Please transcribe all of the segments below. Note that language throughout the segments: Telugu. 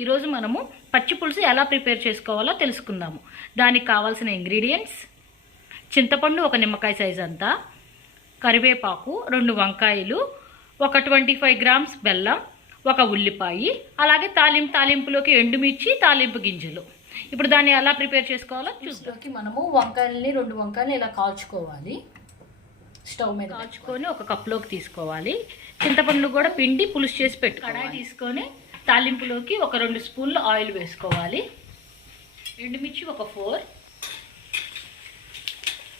ఈరోజు మనము పచ్చి పులుసు ఎలా ప్రిపేర్ చేసుకోవాలో తెలుసుకుందాము. దానికి కావాల్సిన ఇంగ్రీడియంట్స్ చింతపండు ఒక నిమ్మకాయ సైజ్ అంతా కరివేపాకు రెండు వంకాయలు ఒక ట్వంటీ ఫైవ్ గ్రామ్స్ బెల్లం ఒక ఉల్లిపాయ అలాగే తాలింపు తాలింపులోకి ఎండుమిర్చి తాలింపు గింజలు. ఇప్పుడు దాన్ని ఎలా ప్రిపేర్ చేసుకోవాలో పులుసులోకి మనము వంకాయలని రెండు వంకాయలు ఇలా కాల్చుకోవాలి. స్టవ్ మీద కాచుకొని ఒక కప్లోకి తీసుకోవాలి. చింతపండు కూడా పిండి పులుసు చేసి పెట్టు కడాయి తీసుకొని తాలింపులోకి ఒక రెండు స్పూన్లు ఆయిల్ వేసుకోవాలి. ఎండుమిర్చి ఒక ఫోర్.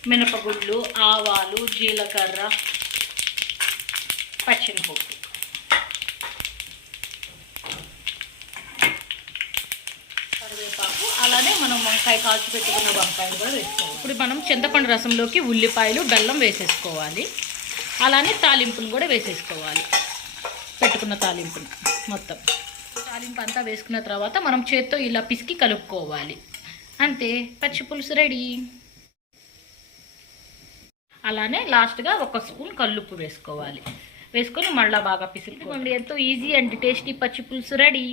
మినపగుళ్ళు ఆవాలు జీలకర్ర పచ్చిమిపప్పు కరివేపాకు అలానే మనం వంకాయ కాల్చి పెట్టుకున్న వంకాయలు కూడా వేసుకోవాలి. ఇప్పుడు మనం చింతపండు రసంలోకి ఉల్లిపాయలు బెల్లం వేసేసుకోవాలి. అలానే తాలింపును కూడా వేసేసుకోవాలి. పెట్టుకున్న తాలింపుని మొత్తం. తాలింపు అంతా వేసుకున్న తర్వాత మనం చేత్తో ఇలా పిసికి కలుపుకోవాలి. అంతే పచ్చి పులుసు రెడీ. అలానే లాస్ట్గా ఒక స్పూన్ కల్లుప్పు వేసుకోవాలి. వేసుకొని మళ్ళీ బాగా పిసులుకోండి ఎంతో ఈజీ అండ్ టేస్టీ పచ్చి పులుసు రెడీ.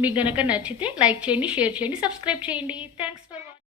మీకు గనక నచ్చితే లైక్ చేయండి షేర్ చేయండి సబ్స్క్రైబ్ చేయండి. Thanks for watching